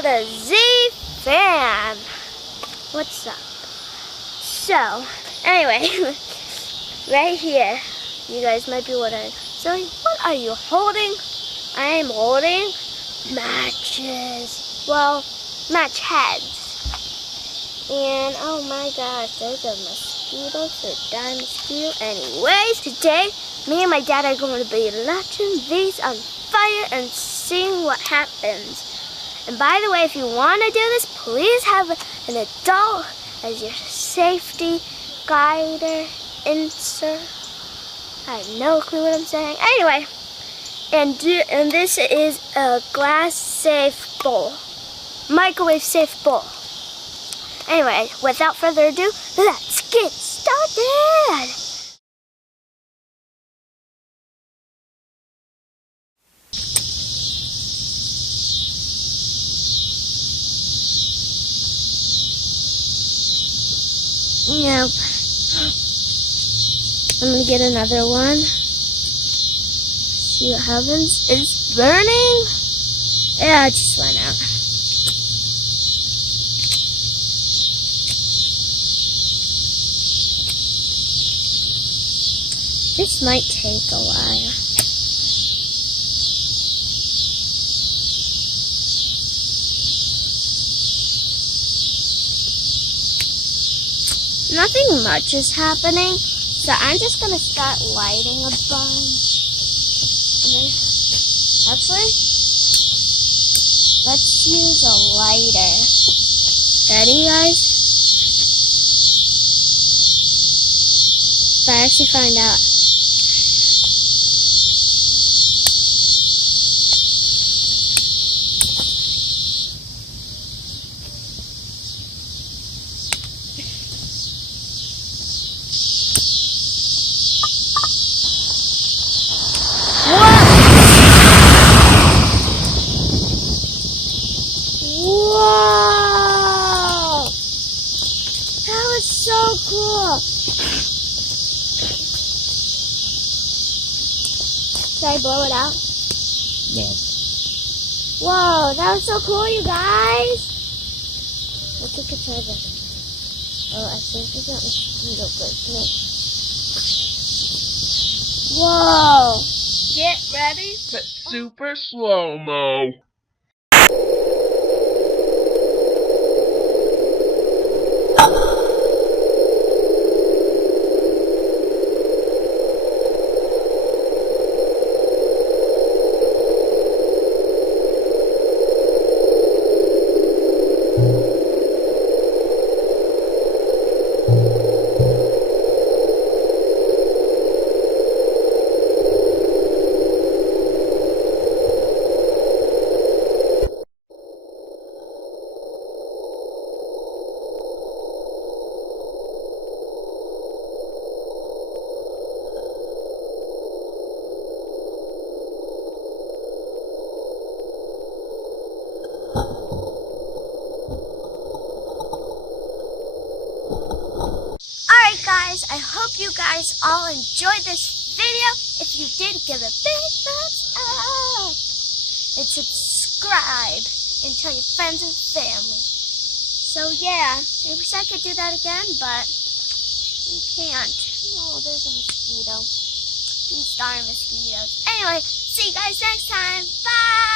called a Z fan. What's up? So, anyway, right here, you guys might be wondering, Zoe, what are you holding? I am holding matches. Well, match heads. And oh my gosh, there's a mosquito, so die mosquito. Anyways, today, me and my dad are going to be lighting these on fire and seeing what happens. And by the way, if you want to do this, please have an adult as your safety guider, insert. I have no clue what I'm saying. Anyway, and this is a glass safe bowl, microwave safe bowl. Anyway, without further ado, let's get started. Nope. I'm gonna get another one. See what happens. It's burning. Yeah, it just went out. This might take a while. Nothing much is happening, so I'm just gonna start lighting a bunch. Actually, let's use a lighter. Ready, guys? If I actually find out. Whoa! That was so cool. Should I blow it out? Yes. Whoa, that was so cool, you guys. Let's take a try this. Oh, I think it's not mosquito business. Whoa! Get ready for super slow-mo. Alright guys, I hope you guys all enjoyed this video. If you did, give a big thumbs up. And subscribe and tell your friends and family. So yeah, I wish I could do that again, but you can't. Oh, there's a mosquito. These darn mosquitoes. Anyway, see you guys next time. Bye!